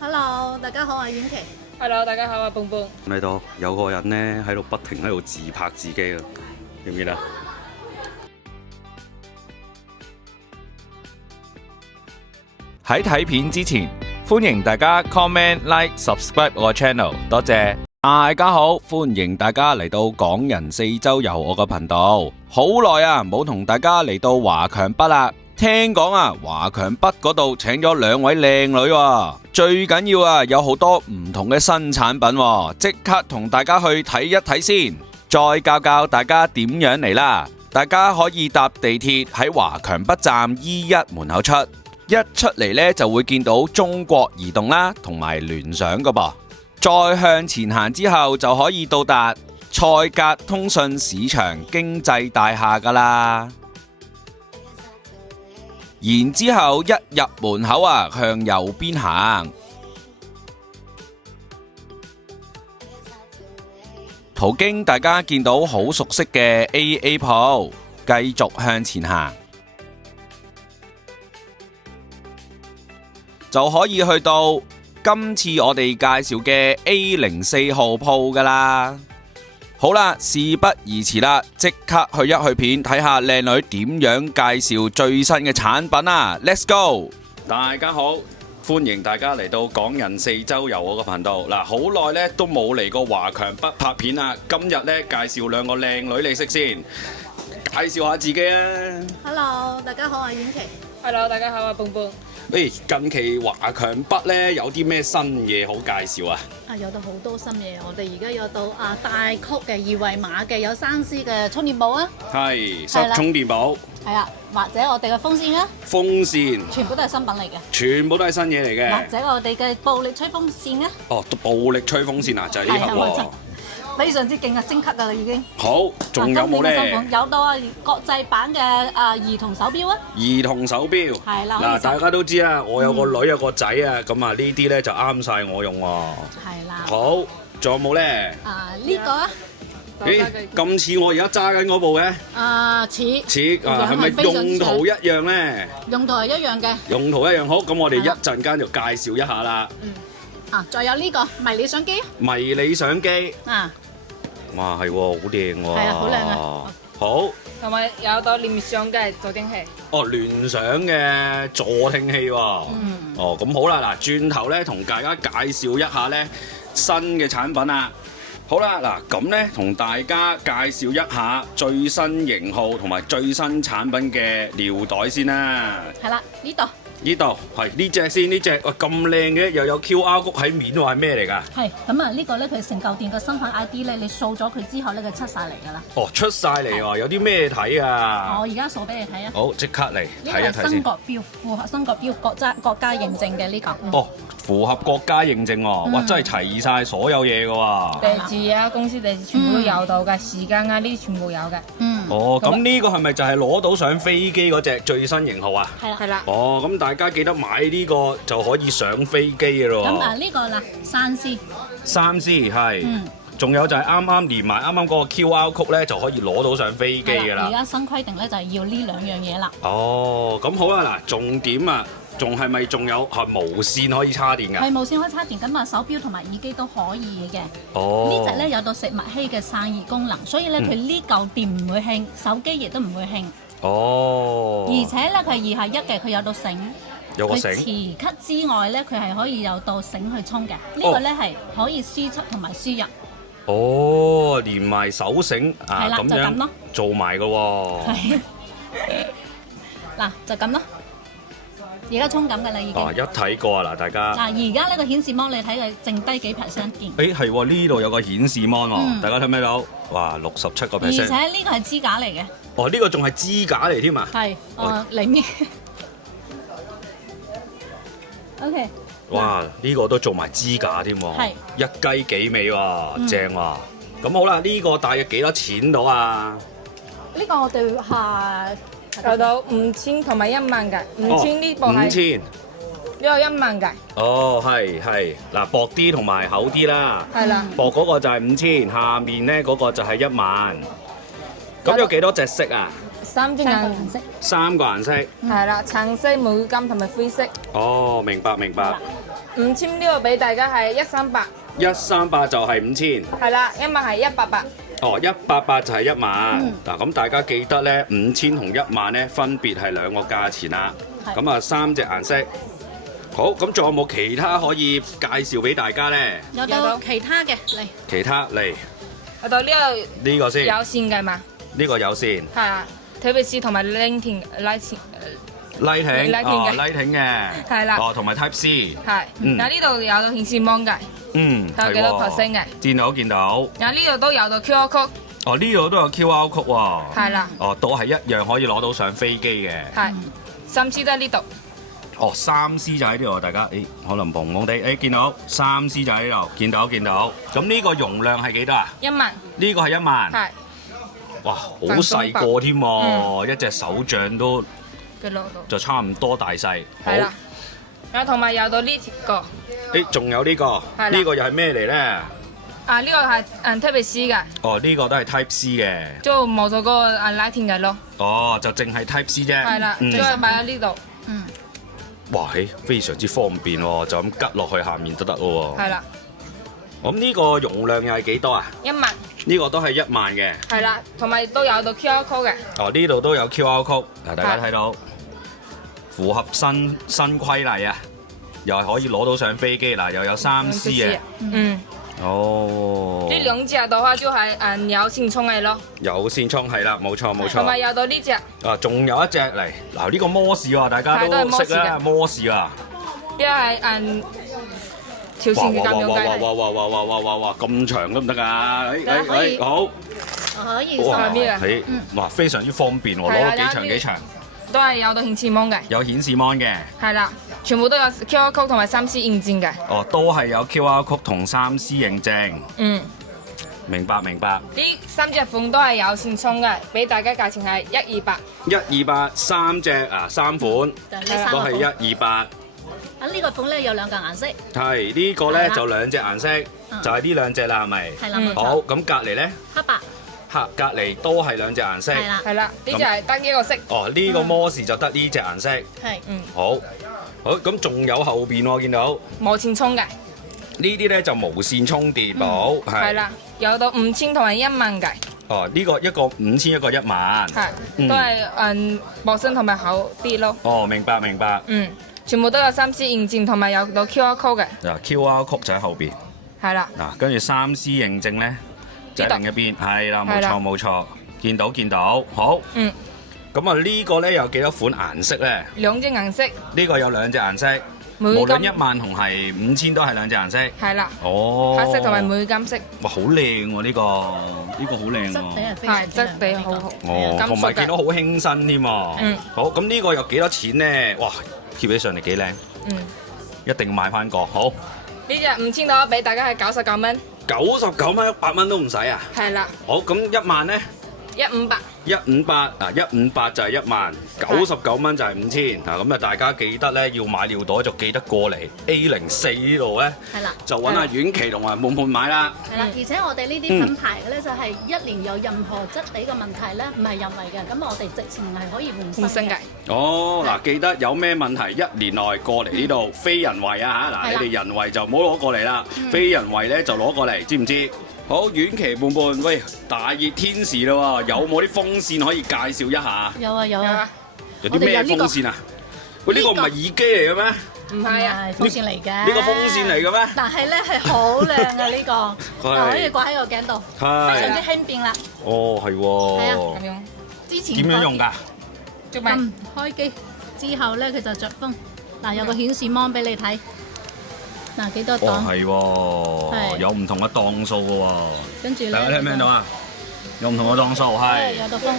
Hello，大家好，我係婉琪。Hello，大家好啊，蹦蹦。喺度有個人咧喺度不停喺度自拍自己啊，記唔記得？喺睇片之前，歡迎大家 comment、like、subscribe 我個 channel， 多謝。大家好，歡迎大家嚟到港人四周遊我個頻道。好耐啊，冇同大家嚟到華強北啦。聽講啊，華強北嗰度請咗兩位靚女喎，最緊要啊有好多唔同嘅新產品喎，即刻同大家去睇一睇先，再教教大家點樣嚟啦。大家可以搭地鐵喺華強北站 E1 門口出，一出嚟呢就會見到中國移動啦，同埋聯想噶噃。再向前行之後就可以到達賽格通訊市場經濟大廈噶啦。然之後一入門口啊，向右邊行，途經大家見到好熟悉嘅 AA 鋪，繼續向前行，就可以去到今次我哋介紹嘅 A04 號鋪噶啦。好啦，事不宜遲啦，即刻去一去片睇下靚女點樣介紹最新嘅產品啊 ！Let's go！ 大家好，歡迎大家嚟到港人四周遊我個頻道。嗱，好耐咧都冇嚟過華強北拍片啦，今日咧介紹兩個靚女你識先，介紹下自己啊！ Hello，大家好，我係婉琪。Hello，大家好啊，蹦蹦。近期華強北咧有啲咩新嘢好介紹啊？有到好多新嘢，我哋而家有到大曲嘅二維碼嘅，有3C嘅充電寶啊，係係啦充電寶、係啦，或者我哋嘅風扇啊，風扇，全部都係新品嚟嘅。全部都係新嘢嚟嘅。或者我哋嘅暴力吹風扇啊，哦，暴力吹風扇啊，就係呢盒喎。非常之勁啊，升級㗎啦已經。好，仲有冇咧？有到國際版嘅兒童手錶啊。兒童手錶係啦。嗱，大家都知啊，我有個女有個仔啊，咁啊呢啲咧就啱晒我用喎。係啦。好，仲有冇咧？呢個啊。咁似我而家揸緊嗰部嘅。似係咪用途一樣咧？用途係一樣嘅。用途一樣，好，咁我哋一陣間就介紹一下啦。再有呢個迷你相機。迷你相機。哇，係喎，好靚喎。係啊，好靚啊。好。同埋有到聯想嘅助聽器。哦，聯想嘅助聽器喎。哦，咁好啦，嗱，轉頭咧同大家介紹一下咧新嘅產品啊。好啦，嗱，咁咧同大家介紹一下最新型號同埋最新產品嘅尿袋先啦。係啦，呢度。呢度係呢隻先，呢隻哇咁靚嘅，又有 QR code 喺面喎，係咩嚟㗎？係咁啊！呢個咧佢成嚿電嘅身份 ID 咧，你掃咗佢之後咧，佢出晒嚟㗎啦。哦，出晒嚟喎，有啲咩睇啊？我而家掃俾你睇啊！好，即刻嚟睇一睇先。呢個係新國標，符合新國標國家認證嘅呢個。哦，符合國家認證喎，哇！真係齊晒所有嘢㗎喎。地址啊，公司地址全部都有到嘅，時間啊呢啲全部有嘅。哦，咁呢個係咪就係攞到上飛機嗰隻最新型號啊？係啦。哦，咁大家記得買呢個就可以上飛機嘅咯喎。咁呢個嗱3C。3C 係。仲有就係啱啱連埋啱啱嗰個 QR code 咧，就可以攞到上飛機㗎啦。而家新規定咧就係要呢兩樣嘢啦。哦，咁好啦，嗱，重點啊，仲係咪仲有係無線可以叉電㗎？係無線可以叉電，咁啊手錶同埋耳機都可以嘅。哦。呢隻咧有到食物烯嘅散熱功能，所以咧佢呢嚿電唔會興，手機亦都唔會興。哦。而且咧佢係2合1嘅，佢有到繩。有個繩。佢磁吸之外咧，佢係可以有到繩去充嘅。呢個咧係可以輸出同埋輸入。哦，連埋手繩啊，咁樣咯，做埋㗎喎。係。嗱，就咁咯。而家充緊㗎啦，已經。一睇過啊，嗱，大家。嗱，而家呢個顯示芒，你睇佢剩低幾%電。係喎，呢度有個顯示芒喎，大家睇唔睇到？哇，67%。而且呢個係支架嚟嘅。哦，呢個仲係支架嚟添啊？係，零。OK。哇！呢個都做埋支架添喎，一雞幾尾喎，正喎。咁好啦，呢個大約幾多錢到啊？呢個我哋有到5000同埋1萬嘅，5000呢部係5000，呢個1萬嘅。哦，係嗱，薄啲同埋厚啲啦。係啦。薄嗰個就係5000，下面咧嗰個就係1萬。咁有幾多隻色啊？3隻顏色。 3個顏色。係啦，橙色、玫瑰金同埋灰色。哦，明白。5000呢個俾大家係138， 138就係5000。係啦，1萬係188。哦，188就係1萬。嗱，咁大家記得咧，5000同1萬咧分別係兩個價錢啦。係咁啊，3隻顏色。好，咁仲有冇其他可以介紹俾大家咧？有到其他嘅嚟，其他嚟我到呢個呢個先，有線嘅嘛，呢個有線。係啊，特別是同埋 Lightning 拉挺，嘅拉挺嘅。係啦哦，同埋 Type C。係。嗱呢度有到顯示芒嘅，嗯，睇下幾多 percent 嘅。見到。然後呢度都有到 QR code，哦，呢度都有 QR code 喎。係啦，哦，都係一樣可以攞到上飛機嘅。係，3C 都喺呢度。哦，3C 就喺呢度，大家，可能朦朦地，見到3C 就喺呢度，見到。咁呢個容量係幾多啊？ 1萬。呢個係1萬。係。哇，好細個添喎，一隻手掌都嘅攞到。就差唔多大細。係啦。然後同埋有到呢個。仲有呢個，係啦呢個又係咩嚟咧？啊，呢個係Type C 嘅，哦，呢個都係 Type C 嘅。就冇咗嗰個Lightning 嘅咯。哦，就淨係 Type C 啫。係啦，都係擺喺呢度。哇，非常之方便喎，就咁吉落去下面都得咯喎。係啦。咁呢個容量又係幾多啊？ 1萬。呢個都係1萬嘅。係啦，同埋都有到 QR code 嘅。哦，呢度都有 QR code，嗱，大家睇到符合新規例啊，又係可以攞到上飛機，嗱，又有3C 嘅。哦。呢兩隻嘅話就係有線充嘅咯。有線充係啦，冇錯。同埋有到呢隻。啊，仲有一隻嚟，嗱，呢個摩士喎，大家都識啦，摩士啊。呢個係條線嘅咁樣計。哇，咁長都唔得㗎？好。可以上邊啊。哇，非常之方便喎，攞到幾長？都係有到顯示芒嘅。有顯示芒嘅。係啦，全部都有 QR code 同埋3C 認證嘅。哦，都係有 QR code 同3C 認證。明白。呢3隻款都係有線充嘅，俾大家價錢係128。128三隻啊，3款都係128。啊，呢個款咧有兩個顏色。係呢個咧就兩隻顏色，就係呢兩隻啦，係咪？係啦，冇錯。好，咁隔離咧？黑白。隔離都係兩隻顏色。係啦，呢隻係得呢個色。哦，呢個摩士就得呢隻顏色。係。好，咁仲有後邊喎，見到。冇線充嘅。呢啲咧就無線充電寶，係啦，有到5000同埋1萬嘅。哦，呢個一個5000，一個1萬。係，都係薄身同埋厚啲咯。哦，明白。全部都有3C 認證同埋有到 QR code 嘅。嗱，QR code 就喺後邊。係啦。嗱，跟住3C 認證咧就喺另一邊，係啦，冇錯，見到，好。咁啊，呢個咧有幾多款顏色咧？2隻顏色。呢個有2隻顏色，無論1萬同係5000都係2隻顏色。係啦。哦。黑色同埋玫金色。哇，好靚喎呢個好靚喎。質地係非常係質地好好。哦，同埋見到好輕身添喎。好，咁呢個有幾多錢咧？哇，貼起上嚟幾靚。一定買翻個好。呢隻5000到俾大家係99蚊。99蚊，100蚊都唔使啊！係啦。好，咁1萬咧？158。158嗱，158就係1萬，99蚊就係5000嗱。咁啊，大家記得咧要買尿袋就記得過嚟 A04呢度咧，係啦，就揾阿婉琪同埋滿滿買啦。係啦，而且我哋呢啲品牌嘅咧就係1年有任何質地嘅問題咧，唔係人為嘅，咁我哋直情係可以換新嘅。哦，嗱，記得有咩問題1年內過嚟呢度，非人為啊嚇！嗱，你哋人為就唔好攞過嚟啦，非人為咧就攞過嚟，知唔知？好，婉琪滿滿，喂，大熱天時啦喎，有冇啲風扇可以介紹一下？有啊。有啲咩風扇啊？喂，呢個唔係耳機嚟嘅咩？唔係啊，風扇嚟嘅。呢個風扇嚟嘅咩？但係咧係好靚啊！呢個可以掛喺個頸度，非常之輕便啦。哦，係喎。係啊，咁樣。之前點樣用㗎？開機之後咧，佢就着風。嗱，有個顯示芒俾你睇。嗱，幾多檔？哦，係喎，有唔同嘅檔數嘅喎。跟住咧，大家聽唔聽到啊？有唔同嘅檔數，係。有個風，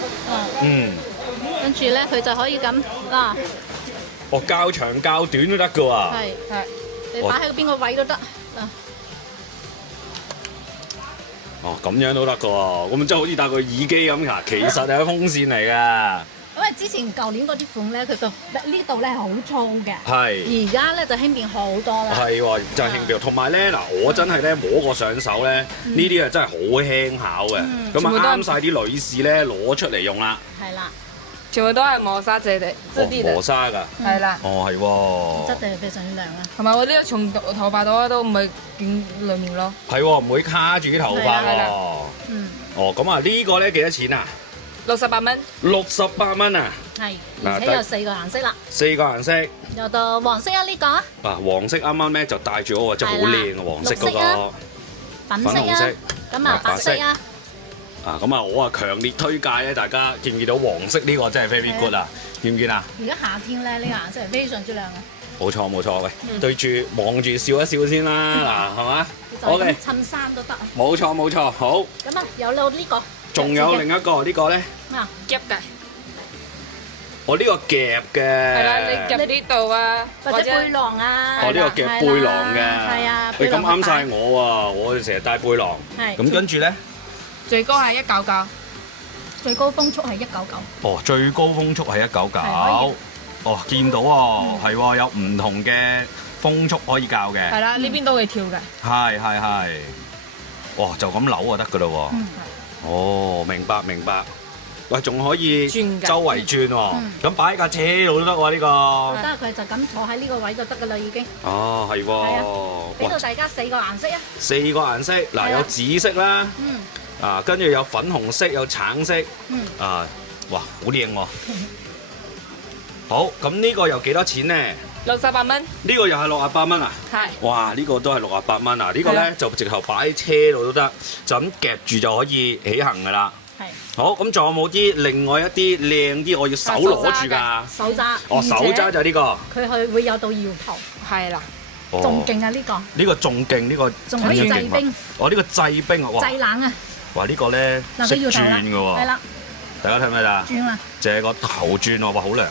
跟住咧，佢就可以咁嗱。哦，較長較短都得嘅喎。係，你擺喺邊個位都得。哦，咁樣都得嘅喎，咁即係好似戴個耳機咁㗎，其實係個風扇嚟㗎。因為之前舊年嗰啲款咧，佢個呢度咧係好粗嘅，係。而家咧就輕便好多啦。係喎，就係輕便。同埋咧，嗱，我真係咧摸過上手咧，呢啲啊真係好輕巧嘅，咁啊啱晒啲女士咧攞出嚟用啦。係啦。全部都係磨砂質地磨砂㗎。係啦。哦，係喎。質地係非常之靚啦。同埋我呢個從頭髮到都唔係見裡面咯。係喎，唔會卡住啲頭髮係啦喎。嗯。哦，咁啊呢個咧幾多錢啊68蚊。 68蚊啊！係，而且有4個顏色啦。 4個顏色。有到黃色啊呢個。啊，黃色啱啱咧就帶住嗰個真係好靚嘅黃色嗰個。粉色啊。咁啊白色啊。啊，咁啊，我啊強烈推介咧，大家見唔見到黃色呢個真係 very good 啊？見唔見啊？而家夏天咧，呢個顏色係非常之靚嘅。冇錯冇錯，喂，對住望住笑一笑先啦，嗱，係嘛？OK，襯衫都得啊。冇錯冇錯，好。咁啊，有到呢個。仲有另一個呢個咧？咩啊？夾嘅。我呢個夾嘅。係啦，你夾呢度啊，或者背囊啊。我呢個夾背囊嘅。係啊。喂，咁啱晒我啊！我哋成日帶背囊。係。咁跟住咧？最高係199，最高風速係199。哦，最高風速係199。哦，見到喎，係喎，有唔同嘅風速可以校嘅。係啦，呢邊都會跳嘅。係。哇，就咁扭就得㗎啦喎。哦，明白明白。喂，仲可以周圍轉喎，咁擺喺架車度都得喎呢個。得，佢就咁坐喺呢個位就得㗎啦已經。哦，係喎。係啊。俾到大家4個顏色啊。 4個顏色，嗱有紫色啦。啊，跟住有粉紅色，有橙色。啊，哇，好靚喎。好，咁呢個又幾多錢呢？68蚊。呢個又係68蚊啊？係。哇，呢個都係68蚊啊！呢個咧就直頭擺喺車度都得，就咁夾住就可以起行噶啦。係。好，咁仲有冇啲另外一啲靚啲，我要手攞住㗎？手揸。哦，手揸就係呢個。佢會有到搖頭。係啦。仲勁啊呢個。呢個仲勁，呢個仲可以製冰。哦，呢個製冰啊！哇。製冷啊！哇，呢個咧識轉㗎喎。係啦。大家睇唔睇啊？轉啦。就係個頭轉喎，哇，好涼。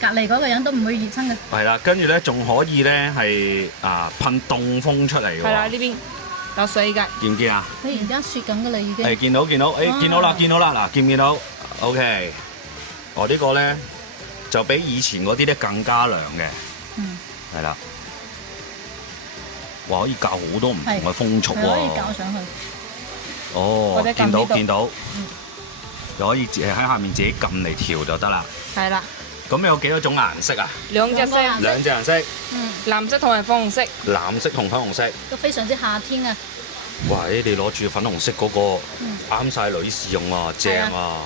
隔離嗰個人都唔會熱親嘅。係啦，跟住咧仲可以咧係噴凍風出嚟㗎喎。係啦，呢邊有水㗎。見唔見啊？佢而家雪緊㗎啦已經。係見到，見到啦，嗱，見唔見到 ？OK，我呢個咧就比以前嗰啲咧更加涼嘅。係啦。哇，可以校好多唔同嘅風速喎。可以校上去。哦，見到。又可以喺下面自己撳嚟調就得啦。係啦。咁有幾多種顏色啊？2隻顏色。藍色同埋粉紅色。藍色同粉紅色。都非常之夏天啊！哇！你哋攞住粉紅色嗰個啱晒女士用啊，正啊！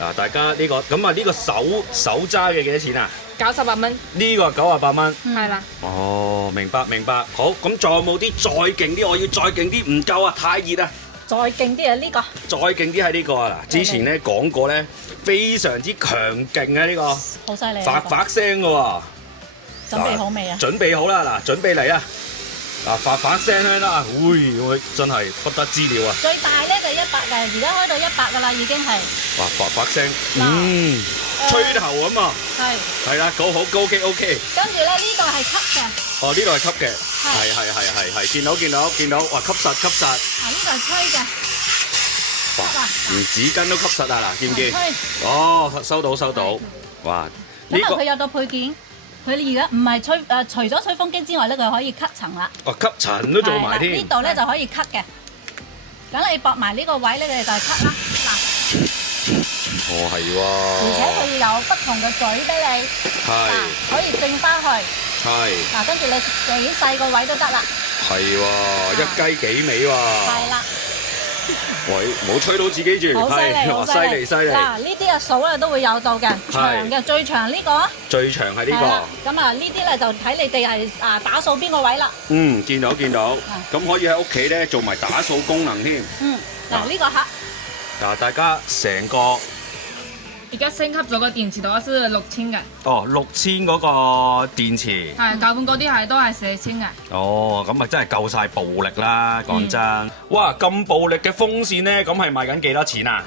嗱，大家呢個咁啊，呢個手揸嘅幾多錢啊？98蚊。呢個98蚊。係啦。哦，明白。好，咁仲有冇啲再勁啲？我要再勁啲，唔夠啊，太熱啊！再勁啲啊！呢個。再勁啲係呢個啊！嗱，之前咧講過咧，非常之強勁啊！呢個。好犀利。發發聲嘅喎。準備好未啊？準備好啦！嗱，準備嚟啊！嗱，發聲咧啦，會真係不得之了啊！最大咧就100嘅，而家開到100㗎啦，已經係。哇！發聲，吹頭咁啊！係啦，好OK。跟住咧呢個係吸嘅。哦，呢度係吸嘅。係，見到，哇！吸實。呢個係吹嘅。哇！連紙巾都吸實啊！嗱，見唔見？哦，收到。哇！咁佢有個配件。佢而家唔係吹除咗吹風機之外咧，佢可以吸塵啦。哦，吸塵都做埋添。呢度咧就可以吸嘅。咁你駁埋呢個位咧，你就係吸啦。嗱。哦，係喎。而且佢有不同嘅嘴俾你。係。可以轉翻去。係。嗱，跟住你幾細個位都得啦。係喎，一雞幾尾喎。係啦。喂，唔好吹到自己住。好犀利。嗱，呢啲啊數咧都會有到嘅，長嘅最長呢個。最長係呢個。咁啊，呢啲咧就睇你哋係打掃邊個位啦。見到。咁可以喺屋企咧做埋打掃功能添。嗱呢個盒。嗱，大家成個。而家升級咗個電池度係6000嘅。哦，6000嗰個電池。係，舊款嗰啲都係4000嘅。哦，咁啊真係夠晒暴力啦，講真。哇，咁暴力嘅風扇咧，咁係賣緊幾多錢啊？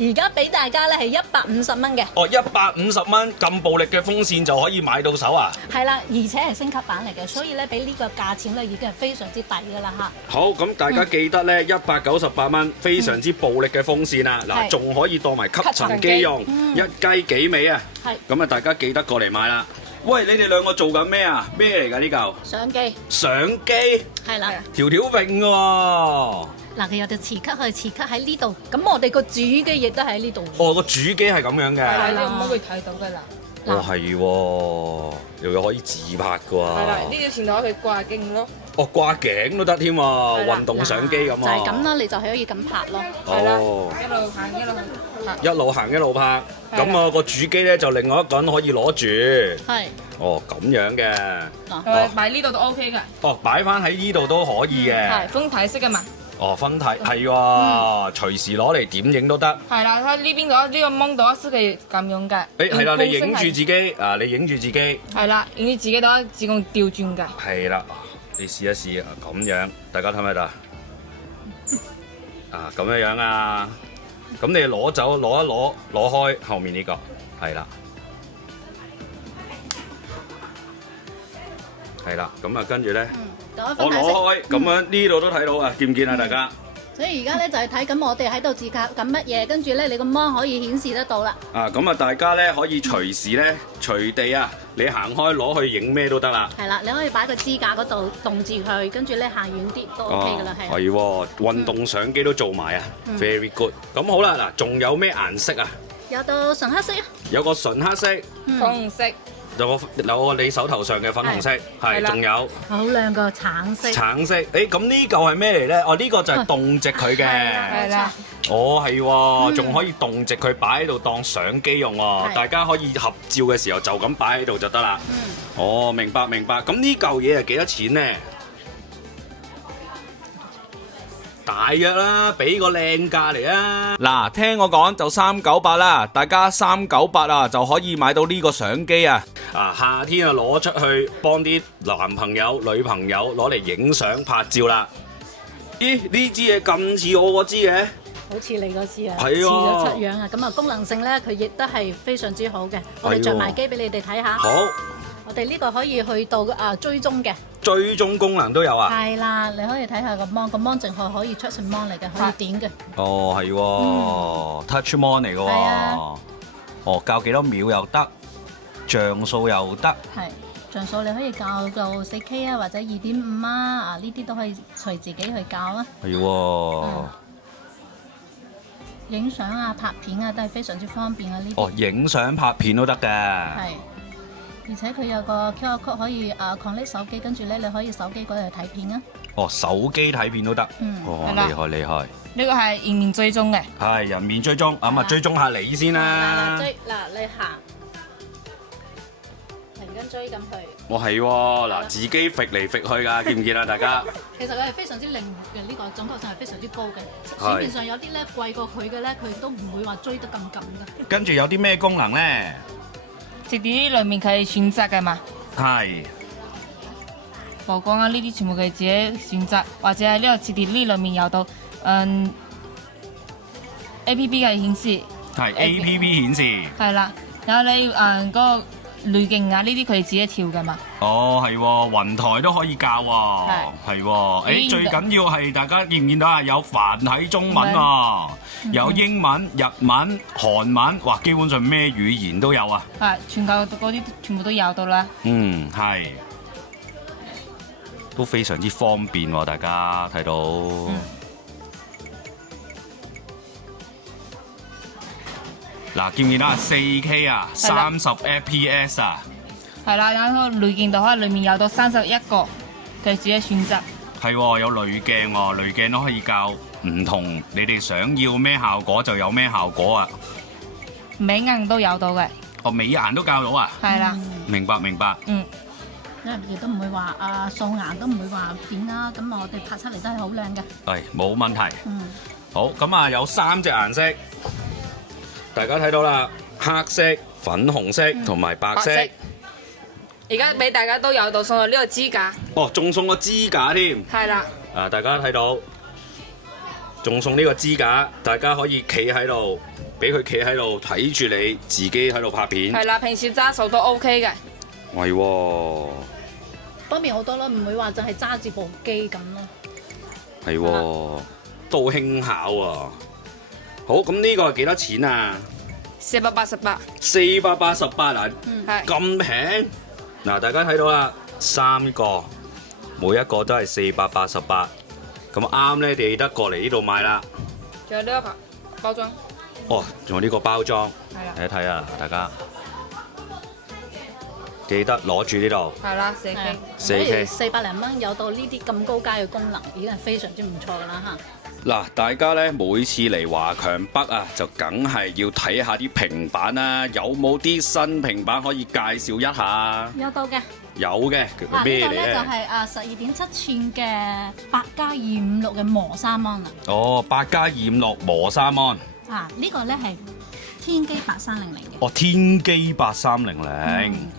而家俾大家咧係150蚊嘅。哦，150蚊咁暴力嘅風扇就可以買到手啊？係啦，而且係升級版嚟嘅，所以咧俾呢個價錢咧已經係非常之抵㗎啦嚇。好，咁大家記得咧198蚊，非常之暴力嘅風扇啊！嗱，仲可以當埋吸塵機用，一雞幾尾啊！係。咁啊，大家記得過嚟買啦。喂，你哋兩個做緊咩啊？咩嚟㗎呢嚿？相機。相機。係啦。條條揈㗎喎。嗱，佢有隻磁卡，佢磁卡喺呢度。咁我哋個主機亦都喺呢度。哦，個主機係咁樣嘅。係啦，咁可以睇到㗎啦。哦，係喎，又可以自拍㗎喎。係啦，呢條前台可以掛頸咯。哦，掛頸都得添喎，運動相機咁啊。就係咁啦，你就可以咁拍咯。係啦，哦，一路行一路拍。一路行一路拍，咁啊個主機咧就另外一個人可以攞住。係。哦，咁樣嘅。擺呢度都 OK 㗎。哦，擺翻喺呢度都可以嘅。係分體式㗎嘛。哦，分體係喎，隨時攞嚟點影都得。係啦，佢呢邊度呢個芒度是可以咁用嘅。誒係啦，你影住自己啊，你影住自己。係啦，影住自己都可以自動調轉㗎。係啦，你試一試啊，咁樣大家睇唔睇到？啊，咁樣啊，咁你攞走攞一攞開後面呢個，係啦，係啦，咁啊跟住咧，我攞開，咁樣呢度都睇到啊，見唔見啊大家？所以而家咧就係睇緊我哋喺度自拍緊乜嘢，跟住咧你個芒可以顯示得到啦。啊，咁啊大家咧可以隨時咧隨地啊，你行開攞去影咩都得啦。係啦，你可以擺個支架嗰度凍住佢，跟住咧行遠啲都 OK 噶啦，係。係喎，運動相機都做埋啊，very good。咁好啦，嗱，仲有咩顏色啊？有到純黑色啊。有個純黑色。粉紅色。有個你手頭上嘅粉紅色，係，仲有好靚個橙色。橙色，誒咁呢嚿係咩嚟咧？哦，呢個就係動直佢嘅。係啦。哦，係喎，仲可以動直佢擺喺度當相機用喎，大家可以合照嘅時候就咁擺喺度就得啦。哦，明白明白。咁呢嚿嘢係幾多錢咧？大約啦，俾個靚價嚟啊！嗱，聽我講就398啦，大家398啊就可以買到呢個相機啊！啊，夏天啊攞出去幫啲男朋友、女朋友攞嚟影相拍照啦。咦，呢支嘢咁似我嗰支嘅？好似你嗰支啊，係似咗七樣啊！咁啊功能性咧，佢亦都係非常之好嘅。我哋着埋機俾你哋睇下。好。我哋呢個可以去到追蹤嘅。追蹤功能都有啊！係啦，你可以睇下個芒，個芒淨係可以出成芒嚟嘅，可以點嘅。哦，係喎，touch mon 嚟嘅喎。係啊。哦，校幾多秒又得，像素又得。係，像素你可以校到4K 啊，或者2.5啊，呢啲都可以隨自己去校啊。係喎。影相啊、拍片啊都係非常之方便啊！呢啲。哦，影相拍片都得嘅。係。而且佢有個 QR code 可以connect 手機，跟住咧你可以手機嗰度睇片啊。哦，手機睇片都得。哦，厲害厲害。呢個係人面追蹤嘅。係人面追蹤，咁啊追蹤下你先啦。嗱，你行，停跟追緊佢。哦，係喎，嗱，自己揈嚟揈去㗎，見唔見啊大家？其實佢係非常之靈活嘅，呢個準確性係非常之高嘅。市面上有啲咧貴過佢嘅咧，佢都唔會話追得咁緊嘅。跟住有啲咩功能咧？直碟裏面可以選擇嘅嘛，係曝光啊，呢啲全部佢自己選擇，或者喺呢個直碟呢裏面有到A P P 嘅顯示，係 A P P 顯示，係啦，然後你嗰個濾鏡啊呢啲佢自己調嘅嘛。哦，係喎，雲台都可以校喎，係喎，誒最緊要係大家見唔見到啊？有繁體中文啊，有英文、日文、韓文，哇，基本上咩語言都有啊！係，全球嗰啲全部都有到啦。嗯，係，都非常之方便喎，大家睇到。嗱，見唔見啊？4K 啊，30 FPS 啊！係啦，然後濾鏡度可能裡面有到31個，佢自己選擇。係喎，有濾鏡喎，濾鏡都可以校唔同，你哋想要咩效果就有咩效果啊！美顏都有到嘅。哦，美顏都校到啊！係啦。明白明白。因為亦都唔會話素顏都唔會話變啦，咁我哋拍出嚟都係好靚嘅。係冇問題。好，咁啊有3隻顏色，大家睇到啦，黑色、粉紅色同埋白色。而家俾大家都有到送到呢個支架。哦，仲送個支架添。係啦。啊，大家睇到，仲送呢個支架，大家可以企喺度，俾佢企喺度睇住你自己喺度拍片。係啦，平時揸手都 OK 嘅。係喎。方便好多咯，唔會話就係揸住部機咁咯。係喎，都好輕巧啊！好，咁呢個係幾多錢啊？ 488。488啊？係。咁平？嗱，大家睇到啦，3個，每一個都係488，咁啱咧，記得過嚟呢度買啦。仲有呢個包裝。哦，仲有呢個包裝，係啦。睇一睇啊，大家記得攞住呢度。係啦，4K。4K 400零蚊有到呢啲咁高階嘅功能，已經係非常之唔錯㗎啦嚇。嗱，大家咧每次嚟華強北啊，就梗係要睇下啲平板啦，有冇啲新平板可以介紹一下？有到嘅。有嘅，咩嚟呢個咧咧？就係12.7寸嘅8+256嘅磨砂 mon 啦。哦，8+256磨砂 mon。呢個咧係天璣8300嘅。哦，天璣8300。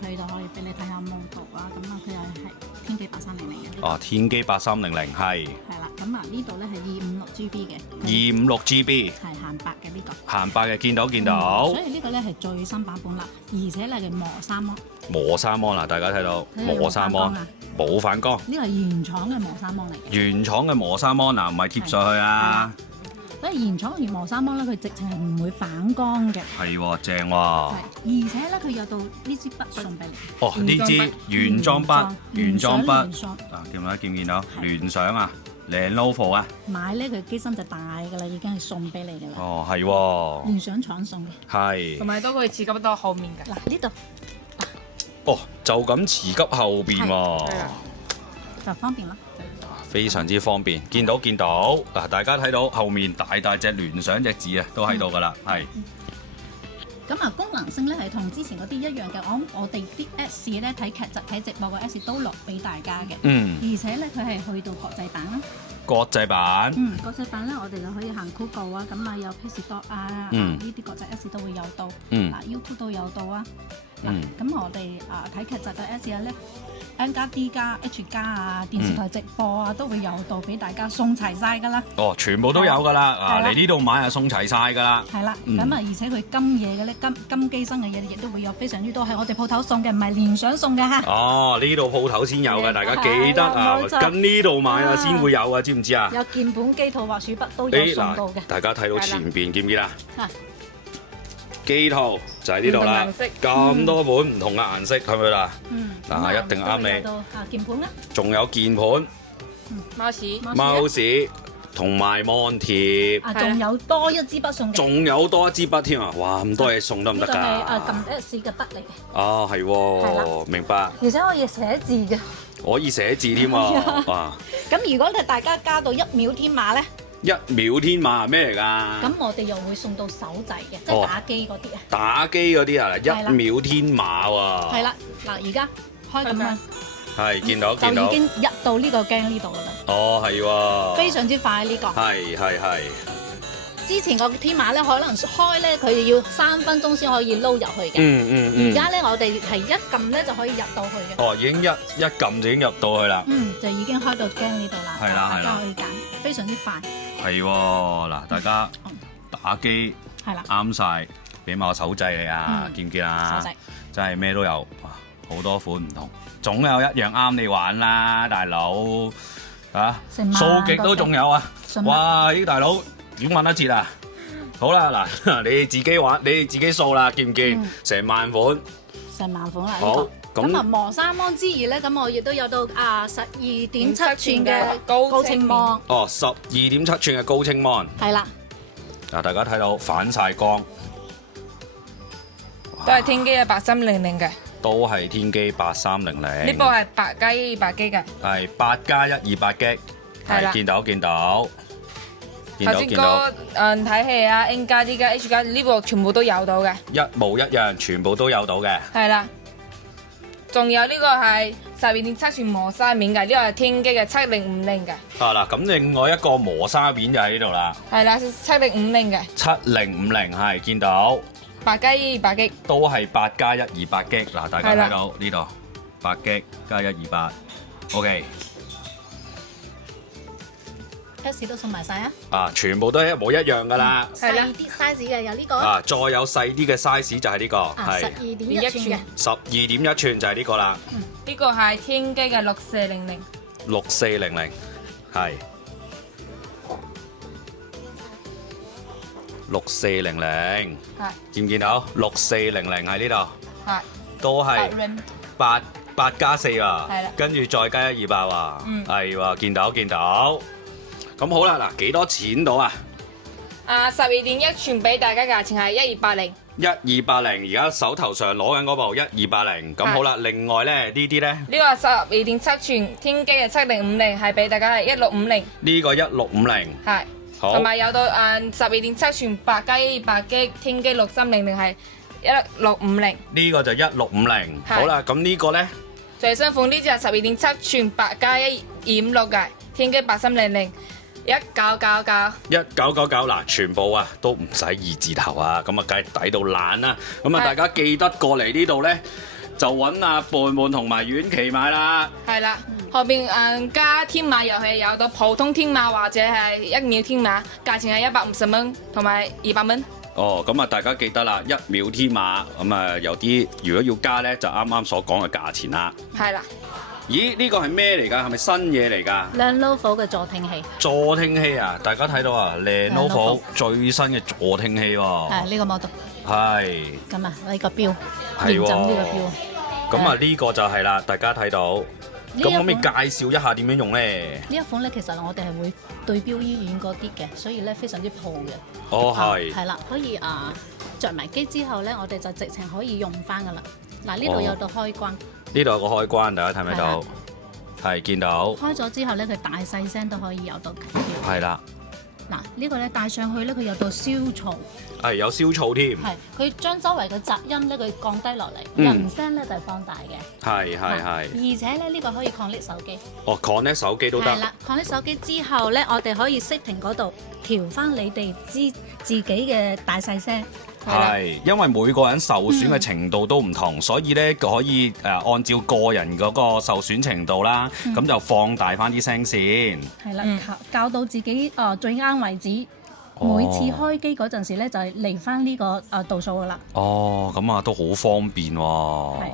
佢就可以俾你睇下 mon 圖啊，咁啊佢又係天璣8300嘅。哦，天璣8300係。係啦，咁呢度咧係256GB 嘅。256GB。係限白嘅呢個。限白嘅，見到。所以呢個咧係最新版本啦，而且咧係磨砂 mon。磨砂 mon 啦，大家睇到磨砂 mon 冇反光。呢個係原廠嘅磨砂 mon 嚟嘅。原廠嘅磨砂 mon 唔係貼上去啊。所以原廠嘅磨砂 mon 咧，佢直情係唔會反光嘅。係喎，正喎。而且咧，佢有到呢支筆送俾你。哦，呢支原裝筆，原裝筆。見唔見到？聯想啊，靚 logo 啊。買咧，佢機身就大㗎啦，已經係送俾你㗎啦。哦，係喎。聯想廠送嘅。係。同埋都可以刺激到後面嘅。嗱，呢度。哦，就咁磁吸後邊喎。就方便啦。非常之方便，見到嗱，大家睇到後面大隻聯想隻字啊，都喺度噶啦，係。咁功能性咧係同之前嗰啲一樣嘅，我哋啲 S 咧睇劇集睇直播嘅 S 都落俾大家嘅。而且咧佢係去到國際版啦。國際版。國際版咧我哋就可以行 Google 啊，咁有 PS4 啊，呢啲國際 S 都會有到。YouTube 都有到啊。咁我哋睇劇集嘅 S 咧。N+D+H+ 啊，電視台直播啊，都會有到俾大家送齊晒㗎啦。哦，全部都有㗎啦，嚟呢度買啊送齊晒㗎啦。係啦，咁而且佢金嘢嘅咧，金機身嘅嘢亦都會有非常之多，係我哋鋪頭送嘅，唔係聯想送嘅嚇。哦，呢度鋪頭先有嘅，大家記得啊，跟呢度買啊先會有啊，知唔知啊？有鍵盤機套滑鼠筆都有送到嘅。大家睇到前邊見唔見啊？機套就喺呢度啦，咁多款唔同嘅顏色，係咪啦？嗱，一定啱你。鍵盤咧？仲有鍵盤、mouse同埋 mon 貼。仲有多一支筆送嘅。仲有多一支筆添啊！哇，咁多嘢送得唔得㗎？就係撳 S 嘅筆嚟嘅。哦，係喎，明白。而且可以寫字嘅。可以寫字添啊！哇！咁如果大家加到1秒天碼咧？1秒天碼係咩嚟㗎？咁我哋又會送到手掣嘅，即係打機嗰啲啊。打機嗰啲啊，1秒天碼喎。係啦，嗱，而家開咁樣。係，見到。就已經入到呢個鏡呢度㗎啦。哦，係喎。非常之快呢個。係。之前個天碼咧，可能開咧，佢要3分鐘先可以撈入去嘅。而家咧，我哋係一撳咧就可以入到去嘅。哦，已經一撳就已經入到去啦。就已經開到鏡呢度啦。係啦。大家可以揀，非常之快。係喎，嗱，大家打機啱晒，俾埋個手掣你啊，見唔見啊？手掣真係咩都有，哇，好多款唔同，總有一樣啱你玩啦，大佬啊！數極都仲有啊！哇，呢大佬點玩得切啊？好啦，嗱，你自己玩，你自己數啦，見唔見？成萬款，成萬款啦！好。咁磨砂 mon 之餘咧，咁我亦都有到12.7寸嘅高清 mon。哦，12.7寸嘅高清 mon。係啦。嗱，大家睇到反晒光，都係天璣嘅8300嘅。都係天璣8300。呢部係8+128G嘅。係8+128G。係見到。頭先個睇戲啊 N+D+H+呢部全部都有到嘅。一模一樣，全部都有到嘅。係啦。仲有呢個係12.7寸磨砂面嘅，呢個係天璣嘅7050嘅。嗱，咁另外一個磨砂面就喺呢度啦。係啦，7050嘅。7050係見到。8+128G。都係8+128G。嗱，大家睇到呢度8G加128。OK。S 都送埋晒啊！全部都係一模一樣噶啦。細啲 size 嘅有呢個。再有細啲嘅 size 就係呢個，係12.1寸嘅。12.1寸就係呢個啦。呢個係天璣嘅6400。6400係。6400。見唔見到？6400喺呢度。係。都係 8+4啊，係啦，跟住再加120啊，係喎，見到。咁好啦，嗱幾多錢到啊？12.1寸俾大家價錢係1280。1280，而家手頭上攞緊嗰部1280，咁好啦。另外咧呢啲咧，呢個12.7寸天璣嘅7050係俾大家係1650。呢個1650，係，好，同埋有到12.7寸8+100G 天璣6300係1650。呢個就1650，好啦。咁呢個咧最新款呢隻係12.7寸8+1.5嘅天璣8300。1999，嗱，全部啊都唔使2字頭啊，咁啊梗係抵到爛啦。咁啊，大家記得過嚟呢度咧，就揾阿貝貝同埋婉琪買啦。係啦，後邊加天馬遊戲有到普通天馬或者係1秒天馬，價錢係150蚊同埋200蚊。哦，咁啊大家記得啦，1秒天馬，咁啊有啲如果要加咧，就啱啱所講嘅價錢啦。係啦。咦？呢個係咩嚟㗎？係咪新嘢嚟㗎？Lenovo 嘅助聽器。助聽器啊！大家睇到啊，Lenovo 最新嘅助聽器喎。係呢個 model。係。咁啊，呢個標，係連枕呢個標。咁啊，呢個就係啦，大家睇到。咁可唔可以介紹一下點樣用咧？呢一款咧，其實我哋係會對標醫院嗰啲嘅，所以咧非常之鋪嘅。哦，係。係啦，可以着埋機之後咧，我哋就直情可以用翻㗎啦。嗱，呢度有到開關。呢度有個開關，大家睇唔睇到？係見到。開咗之後咧，佢大細聲都可以有到調。係啦。嗱，呢個咧帶上去咧，佢有到消噪。係有消噪添。係，佢將周圍嘅雜音咧，佢降低落嚟，人聲咧就係放大嘅。係。而且咧，呢個可以 connect 手機。哦，connect 手機都得。係啦，connect 手機之後咧，我哋可以 setting 嗰度調翻你哋自己嘅大細聲。係，因為每個人受損嘅程度都唔同，所以咧可以按照個人嗰個受損程度啦，咁就放大翻啲聲線。係啦，校到自己最啱為止。每次開機嗰陣時咧，就係嚟翻呢個度數噶啦。哦，咁啊都好方便喎。係。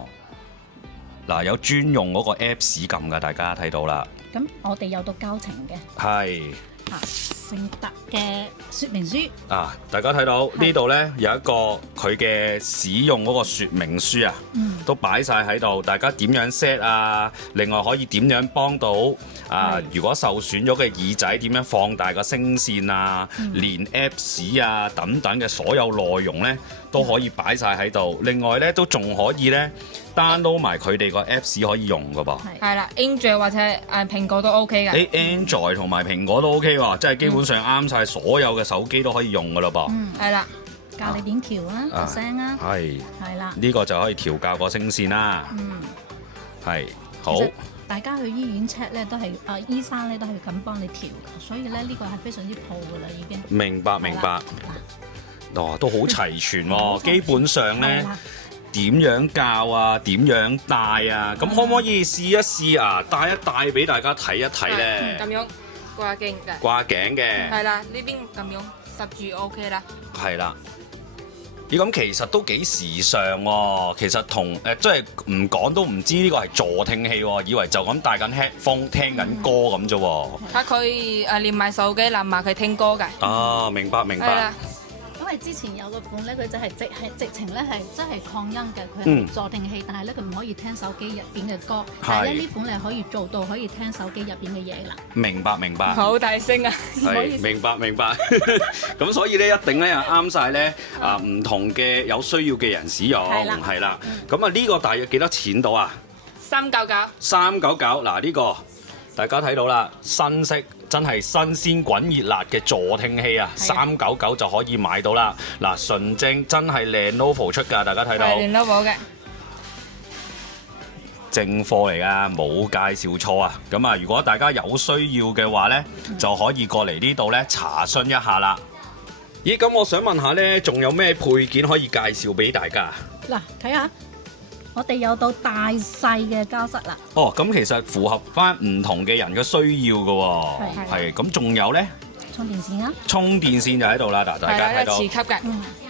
嗱，有專用嗰個 Apps 撳㗎，大家睇到啦。咁我哋有到教程嘅。係。聖達嘅說明書大家睇到呢度呢，有一個佢嘅使用嗰個說明書啊，都擺晒喺度。大家點樣 set 啊？另外可以點樣幫到如果受損咗嘅耳仔點樣放大個聲線啊？連 Apps 啊等等嘅所有內容呢，都可以擺晒喺度。另外呢，都仲可以呢 download 埋佢哋個 Apps 可以用噶噃。係啦 ，Android 或者蘋果都 OK 嘅。Android 同埋蘋果都 OK 喎，即係基本上啱晒所有嘅手機都可以用噶啦噃。係啦，教你點調啊，個聲啊。係啦，呢個就可以調校個聲線啦。係好。大家去醫院 check 咧，都係醫生咧都係咁幫你調嘅，所以咧呢個係非常之鋪噶啦，已經。明白。都好齊全喎，基本上咧。點樣教啊？點樣戴啊？咁可唔可以試一試啊？戴一戴俾大家睇一睇咧。咁樣掛頸嘅。掛頸嘅。係啦，呢邊咁樣實住 OK 啦。係啦。咁其實都幾時尚喎。其實同即係唔講都唔知呢個係助聽器喎，以為就咁戴緊 headphone 聽緊歌咁啫喎。佢可以連埋手機連埋佢聽歌㗎。明白。因為之前有個款咧，佢就係直情咧係真係擴音嘅，佢係助聽器，但係咧佢唔可以聽手機入邊嘅歌。但係咧呢款你可以做到可以聽手機入邊嘅嘢啦。明白。好大聲啊！明白。咁所以咧一定咧啱晒咧唔同嘅有需要嘅人使用係啦。咁呢個大約幾多錢到啊？399。嗱呢個大家睇到啦，新式。真係新鮮滾熱辣嘅助聽器啊！399就可以買到啦。嗱，純正真係 Lenovo 出㗎，大家睇到。係 Lenovo 嘅正貨嚟㗎，冇介紹錯啊！咁啊，如果大家有需要嘅話呢，就可以過嚟呢度呢查詢一下啦。咦？咁我想問下呢，仲有咩配件可以介紹俾大家？嗱，睇下。我哋有到大細嘅膠塞啦。咁其實符合翻唔同嘅人嘅需要㗎喎。係。咁仲有呢？充電線啊。充電線就喺度啦，嗱，大家睇到。磁吸嘅。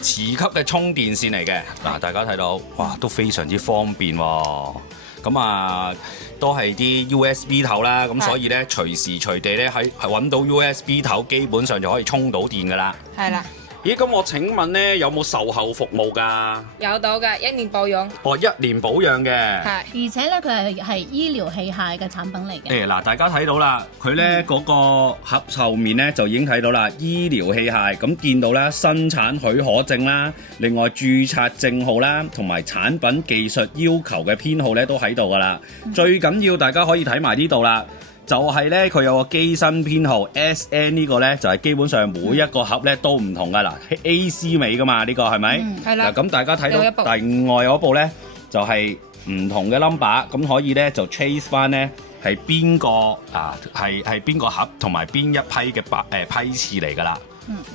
磁吸嘅充電線嚟嘅。嗱，大家睇到，哇，都非常之方便喎。咁都係啲 USB 頭啦，咁所以呢，隨時隨地呢喺揾到 USB 頭，基本上就可以充到電㗎啦。係啦。咦，咁我請問咧，有冇售後服務㗎？有到嘅，1年保養。哦，1年保養嘅。係。而且咧，佢係醫療器械嘅產品嚟嘅。嗱，大家睇到啦，佢咧嗰個盒後面咧就已經睇到啦，醫療器械咁見到啦，生產許可證啦，另外註冊證號啦，同埋產品技術要求嘅編號咧都喺度㗎啦。最緊要大家可以睇埋呢度啦。就係咧，佢有個機身編號 SN 呢個咧，就係基本上每一個盒咧都唔同噶啦，AC 尾噶嘛呢個係咪？係啦。嗱，咁大家睇到另外嗰部咧就係唔同嘅 number，咁可以咧就 trace 翻咧係邊個啊係邊個盒同埋邊一批嘅批次嚟噶啦。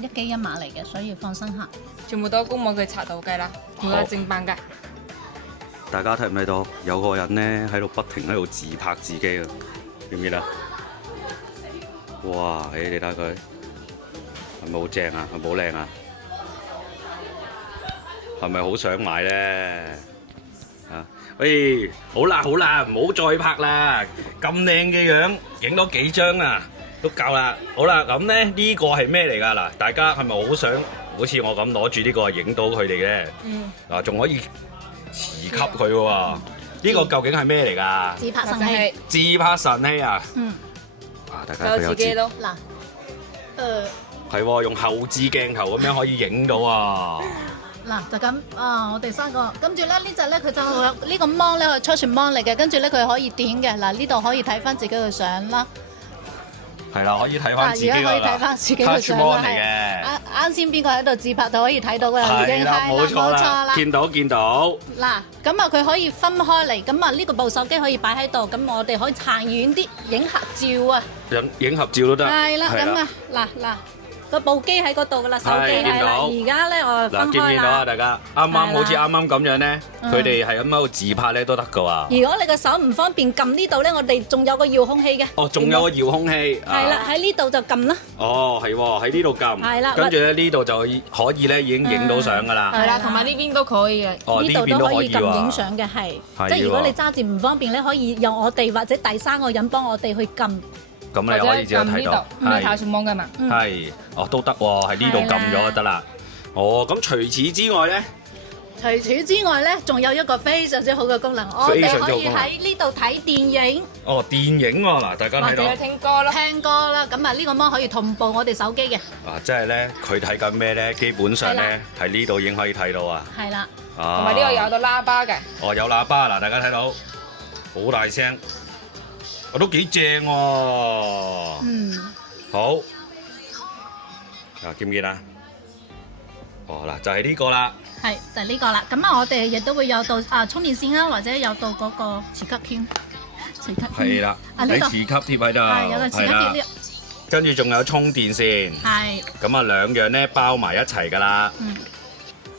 一機一碼嚟嘅，所以放心下。全部都公網佢查到嘅啦，冇得正版嘅。大家睇唔睇到有個人咧喺度不停喺度自拍自己啊？見唔見啊？哇！你睇佢係咪好正啊？係咪好靚啊？係咪好想買咧？啊！喂，好啦好啦，唔好再拍啦！咁靚嘅樣，影多幾張啊，都夠啦。好啦，咁咧呢個係咩嚟㗎？嗱，大家係咪好想好似我咁攞住呢個影到佢哋嘅？嗱，仲可以磁吸佢喎。呢個究竟係咩嚟㗎？自拍神器。自拍神器啊！大家有自己都嗱，係喎，用後置鏡頭咁樣可以影到啊！嗱就咁我哋3個，跟住咧呢隻咧佢就呢個芒咧係出全芒嚟嘅，跟住咧佢可以點嘅，嗱呢度可以睇翻自己嘅相啦。係啦，可以睇翻自己㗎啦。而家可以睇翻自己嘅相啦，係。啱先邊個喺度自拍就可以睇到㗎啦，已經係啦，冇錯啦。見到。嗱，咁啊佢可以分開嚟，咁啊呢個部手機可以擺喺度，咁我哋可以行遠啲影合照啊。影合照都得。係啦，咁啊嗱。個部機喺嗰度噶啦，手機係啦。而家咧我分開啦。見唔見到啊？大家啱啱好似啱啱咁樣咧，佢哋係咁喺度自拍咧都得噶喎。如果你個手唔方便撳呢度咧，我哋仲有個遙控器嘅。哦，仲有個遙控器。係啦，喺呢度就撳啦。哦，係喎，喺呢度撳。係啦。跟住咧呢度就可以咧已經影到相噶啦。係啦，同埋呢邊都可以嘅。哦，呢度都可以撳影相嘅，係。即係如果你揸住唔方便咧，可以由我哋或者第3個人幫我哋去撳。咁你可以自己睇到，唔係睇全網㗎嘛？係，都得喎，喺呢度撳咗就得啦。哦，咁除此之外咧？除此之外咧，仲有一個非常之好嘅功能，我哋可以喺呢度睇電影。哦，電影喎，嗱，大家睇到。或者聽歌咯。聽歌啦，咁啊呢個芒可以同步我哋手機嘅。即係咧，佢睇緊咩咧？基本上咧，喺呢度已經可以睇到啊。係啦。同埋呢個有個喇叭嘅。哦，有喇叭嗱，大家睇到，好大聲。都幾正喎！好，見唔見啊？嗱，就係呢個啦。係，就係呢個啦。咁啊，我哋亦都會有到充電線啦，或者有到嗰個磁吸添。磁吸。係啦，喺磁吸貼喺度。係，有個磁吸貼。跟住仲有充電線。係。咁啊，兩樣咧包埋一齊㗎啦。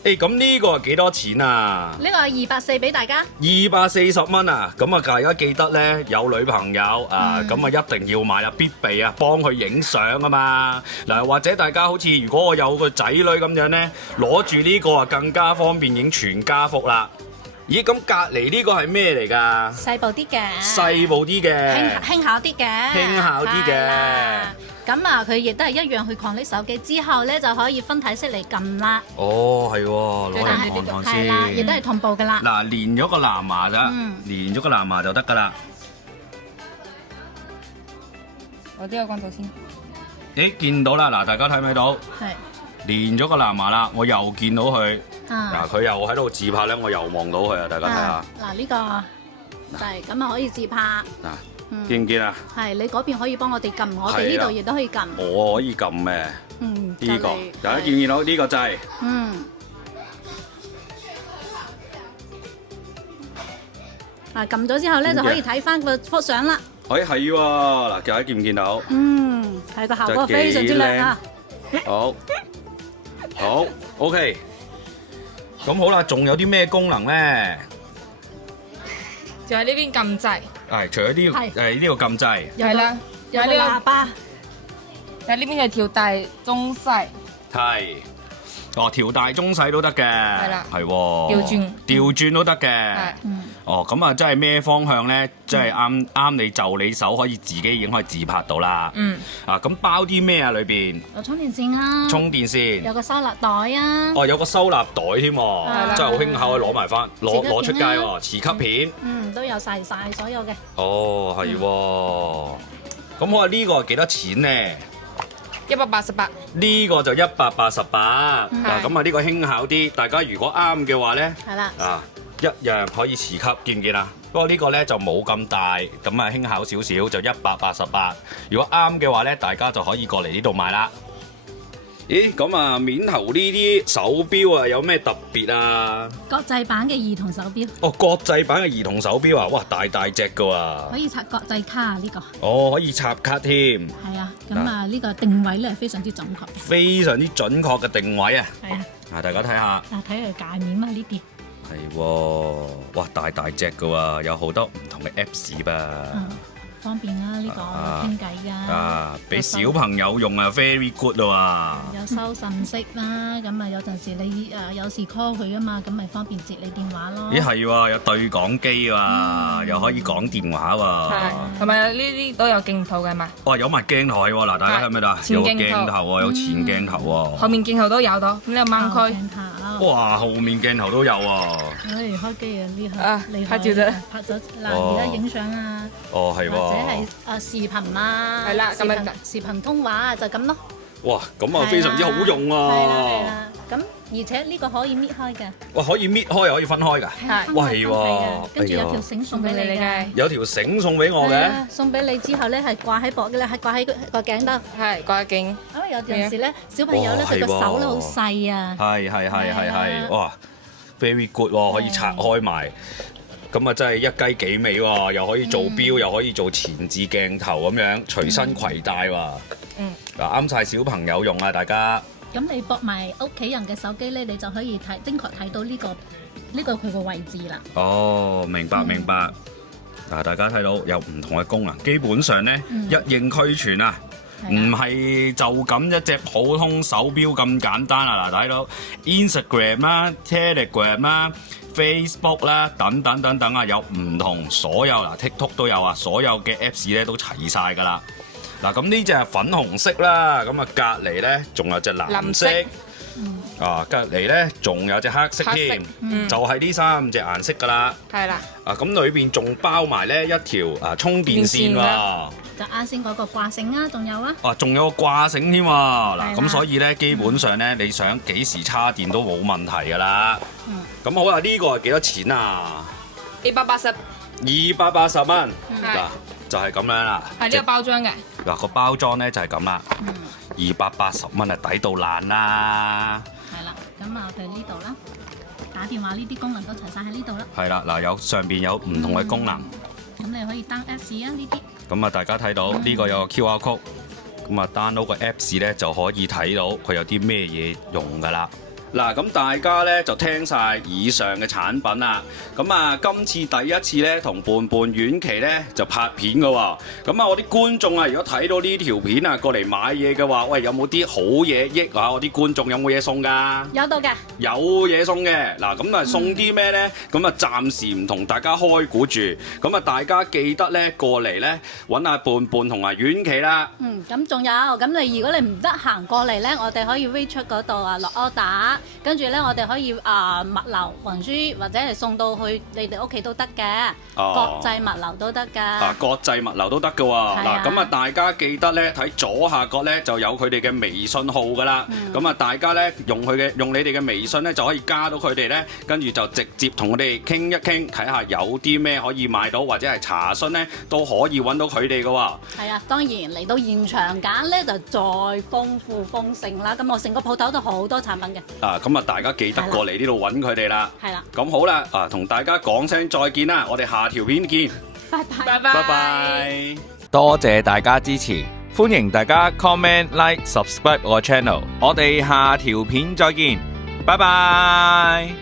咁呢個係幾多錢啊？呢個係240俾大家。240蚊啊！咁啊，大家記得咧，有女朋友啊，咁啊一定要買啊，必備啊，幫佢影相啊嘛。嗱，或者大家好似如果我有個仔女咁樣咧，攞住呢個啊更加方便影全家福啦。咦，咁隔離呢個係咩嚟㗎？細部啲嘅。細部啲嘅。輕巧啲嘅。輕巧啲嘅。咁啊，佢亦都係一樣去 connect 手機之後咧，就可以分體式嚟撳啦。哦，係喎，攞嚟看看先。係啦，亦都係同步㗎啦。嗱，連咗個藍牙咋？連咗個藍牙就得㗎啦。我都有關咗先。見到啦，嗱，大家睇唔睇到？係。連咗個藍牙啦，我又見到佢。嗱，佢又喺度自拍咧，我又望到佢啊！大家睇下。嗱，呢個係咁啊，可以自拍。嗱。見唔見啊？係，你嗰邊可以幫我哋撳，我哋呢度亦都可以撳。我可以撳咩？呢個，大家見唔見到呢個掣？撳咗之後咧就可以睇翻個幅相啦。係喎，嗱，大家見唔見到？係個效果非常之靚啊！好 ，OK。咁好啦，仲有啲咩功能咧？就喺呢邊撳掣。係，除咗呢個撳掣，係啦，有呢個喇叭，喺呢邊係調大中細，係，調大中細都得嘅，係啦，係喎，調轉都得嘅，哦，咁啊，即係咩方向咧？即係啱你就你手，可以自己已經可以自拍到啦。啊，咁包啲咩啊？裏邊有充電線啦，充電線，有個收納袋啊。哦，有個收納袋添喎，真係好輕巧，可以攞埋翻，攞出街喎，磁吸片。都有晒所有嘅。哦，係喎。咁我話呢個係幾多錢咧188。呢個就188。嗱，咁啊呢個輕巧啲，大家如果啱嘅話咧，係啦。啊。一樣可以磁吸，見唔見啊？不過呢個呢就冇咁大，咁啊輕巧少少，就188。如果啱嘅話呢，大家就可以過嚟呢度買啦。咦，咁啊面頭呢啲手錶啊，有咩特別啊？國際版嘅兒童手錶。哦，國際版嘅兒童手錶啊，哇，大隻噶喎。可以插國際卡啊呢個。哦，可以插卡添。係啊，咁啊呢個定位呢係非常之準確。非常之準確嘅定位啊。係啊。嗱，大家睇下。嗱，睇佢界面啊呢啲。係喎，哇，大隻噶喎，有好多唔同嘅 Apps 噃。方便啦呢個傾偈㗎。啊，俾小朋友用啊 ，very good 咯喎。有收信息啦，咁啊有陣時你有時 call 佢啊嘛，咁咪方便接你電話咯。咦係喎，有對講機喎，又可以講電話喎。係，同埋呢啲都有鏡頭嘅嘛。哇，有埋鏡頭係喎，嗱，大家睇唔睇到？有鏡頭喎，有前鏡頭喎。後面鏡頭都有到，咁你有盲區。哇，後面鏡頭都有喎。開機啊呢下。拍照啫。拍咗嗱，而家影相啊。哦，係喎。或者係視頻啦。係啦，咁樣視頻通話就咁咯。哇，咁啊非常之好用啊。係啦，咁而且呢個可以搣開㗎。哇，可以搣開又可以分開㗎。係。哇，係喎。跟住有條繩送俾你嘅。有條繩送俾我嘅。送俾你之後咧，係掛喺膊嘅咧，係掛喺個頸度。係掛喺頸。因為有陣時咧，小朋友咧佢個手咧好細啊。係，哇 ，very good 喎，可以拆開埋。咁啊，真係一雞幾味喎！又可以做錶，又可以做前置鏡頭咁樣，隨身攜帶喎。嗱，啱晒小朋友用啊，大家。咁你駁埋屋企人嘅手機咧，你就可以精確睇到呢個佢個位置啦。哦，明白。嗱，大家睇到有唔同嘅功能，基本上咧一應俱全啊，唔係就咁一隻普通手錶咁簡單啊！嗱，睇到 Instagram 啦、Telegram 啦、Facebook 啦，等等啊，有唔同，所有嗱 TikTok 都有啊，所有嘅 Apps 咧都齊晒㗎啦。嗱，咁呢隻係粉紅色啦，咁啊隔離咧仲有隻藍色，隔離咧仲有隻黑色添，就係呢3隻顏色㗎啦。係啦。咁裏邊仲包埋咧一條充電線喎。就啱先嗰個掛繩啊，仲有啊。仲有個掛繩添喎。嗱，咁所以咧基本上咧你想幾時叉電都冇問題㗎啦。咁好啦，呢個係幾多錢啊？280。280蚊。嗱，就係咁樣啦。係呢個包裝嘅。嗱，個包裝咧就係咁啦。280蚊啊，抵到爛啦。係啦，咁啊，我哋呢度啦，打電話呢啲功能都齊晒喺呢度啦。係啦，嗱，上邊有唔同嘅功能。咁你可以 down Apps 啊呢啲。咁啊，大家睇到呢個有個 QR code，咁啊 download 個 Apps 咧就可以睇到佢有啲咩嘢用㗎啦。嗱，咁大家咧就聽晒以上嘅產品啦。咁啊，今次第一次咧同伴婉琪咧就拍片嘅喎。咁啊，我啲觀眾啊，如果睇到呢條片啊，過嚟買嘢嘅話，喂，有冇啲好嘢益啊？我啲觀眾有冇嘢送㗎？有到嘅。有嘢送嘅。嗱，咁啊送啲咩咧？咁啊暫時唔同大家開估住。咁啊，大家記得咧過嚟咧揾阿伴同埋婉琪啦。咁仲有，咁你如果你唔得閒過嚟咧，我哋可以 WeChat 嗰度啊落 order。跟住咧，我哋可以物流運輸或者係送到去你哋屋企都得嘅，國際物流都得㗎。國際物流都得㗎喎。嗱，咁啊，大家記得咧睇左下角咧就有佢哋嘅微信號㗎啦。咁啊，大家咧用你哋嘅微信咧就可以加到佢哋咧，跟住就直接同我哋傾一傾，睇下有啲咩可以買到或者係查詢咧都可以揾到佢哋㗎喎。係啊，當然嚟到現場揀咧就再豐富豐盛啦。咁我成個鋪頭都好多產品嘅。咁啊，大家記得過嚟呢度揾佢哋啦。係啦。咁好啦，同大家講聲再見啦，我哋下條片見。拜拜。多謝大家支持，歡迎大家 comment、like、subscribe 我 channel，我哋下條片再見，拜拜。